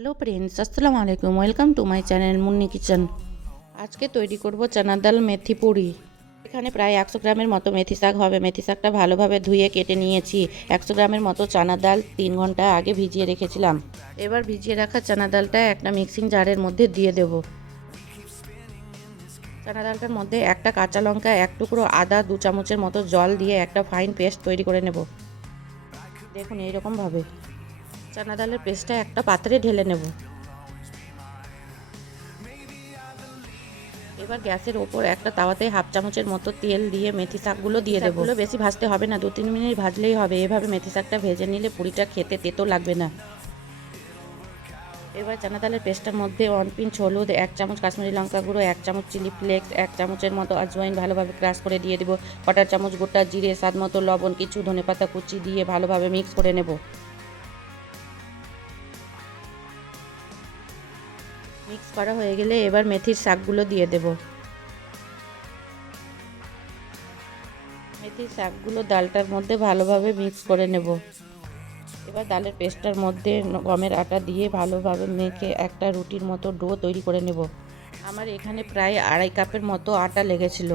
Hello friends, আসসালামু আলাইকুম। Welcome to my channel Munni kitchen. আজকে তৈরি করব চানার ডাল মেথি পুরি। এখানে প্রায় 100 গ্রামের মতো মেথি শাক হবে। মেথি শাকটা ভালোভাবে ধুয়ে কেটে নিয়েছি। 100 গ্রামের মতো চানার ডাল 3 ঘন্টা আগে ভিজিয়ে রেখেছিলাম। এবার ভিজিয়ে রাখা চানার ডালটা একটা মিক্সিং জারের মধ্যে দিয়ে দেব। চানা ডালটার মধ্যে একটা কাঁচা লঙ্কা, এক টুকরো আদা, 2 চামচের মতো জল দিয়ে একটা ফাইন পেস্ট তৈরি করে নেব। দেখুন এইরকমভাবে চানা ডালের পেস্টটা একটা পাত্রে ঢেলে নেব। এবার গ্যাসের ওপর একটা তাওয়াতে 1/2 চামচের মতো তেল দিয়ে মেথি শাকগুলো দিয়ে দেবো। বেশি ভাজতে হবে না, 2-3 মিনিট ভাজলেই হবে। এভাবে মেথি শাকটা ভেজে নিলে পুরিটা খেতে তেতো লাগবে না। এবার চানা ডালের পেস্টের মধ্যে 1 পিঞ্চ হলুদ, 1 চামচ কাশ্মীরি লঙ্কা গুঁড়ো, 1 চামচ চিলি ফ্লেক্স, 1 চামচের মতো আজওয়াইন ভালোভাবে ক্রাশ করে দিয়ে দেবো। 1/4 চামচ গোটা জিরে, স্বাদ মতো লবণ, কিছু ধনেপাতা কুচি দিয়ে ভালোভাবে মিক্স করে নেব। মিক্স করা হয়ে গেলে এবার মেথির শাকগুলো দিয়ে দেব। মেথির শাকগুলো ডালটার মধ্যে ভালোভাবে মিক্স করে নেব। এবার ডালের পেস্টটার মধ্যে গমের আটা দিয়ে ভালোভাবে মেখে একটা রুটির মতো ডো তৈরি করে নেব। আমার এখানে প্রায় 2.5 কাপের মতো আটা লেগেছিল।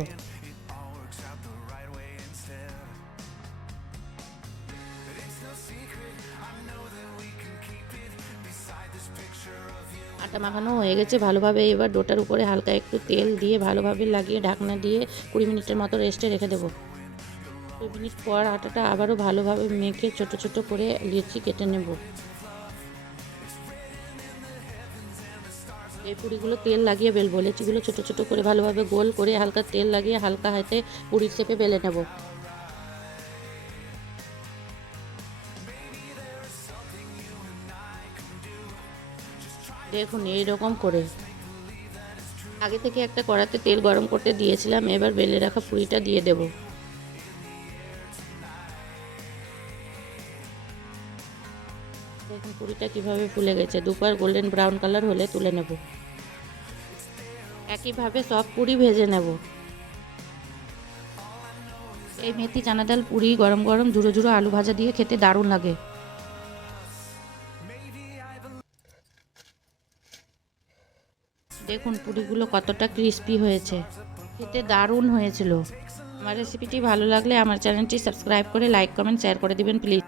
আটা মাখানো হয়ে গেছে ভালোভাবে। এবার ডোটার উপরে হালকা একটু তেল দিয়ে ভালোভাবে লাগিয়ে ঢাকনা দিয়ে 20 মিনিটের মতো রেস্টে রেখে দেবো। 2 মিনিট পর আটাটা আবারও ভালোভাবে মেখে ছোট ছোট করে লিচি কেটে নেব। এই পুরিগুলো তেল লাগিয়ে বেলবো। লিচিগুলো ছোট ছোট করে ভালোভাবে গোল করে হালকা তেল লাগিয়ে হালকা হাতে পুরির শেপে বেলে নেব। দেখুন এইরকম করে আগে থেকে একটা কড়াতে তেল গরম করতে দিয়েছিলাম। এবার বেলে রাখা পুরিটা দিয়ে দেব। দেখুন পুরিটা কিভাবে ফুলে গেছে। দুপার গোল্ডেন ব্রাউন কালার হলে তুলে নেব। একইভাবে সব পুরি ভেজে নেব। এই মেথি চানা ডাল পুরি গরম গরম ঝুড়ো ঝুড়ো আলু ভাজা দিয়ে খেতে দারুণ লাগে। দেখুন পুরিগুলো কতটা ক্রিস্পি হয়েছে, খেতে দারুণ হয়েছিল। আমার রেসিপিটি ভালো লাগলে আমার চ্যানেলটি সাবস্ক্রাইব করে লাইক কমেন্ট শেয়ার করে দিবেন প্লিজ।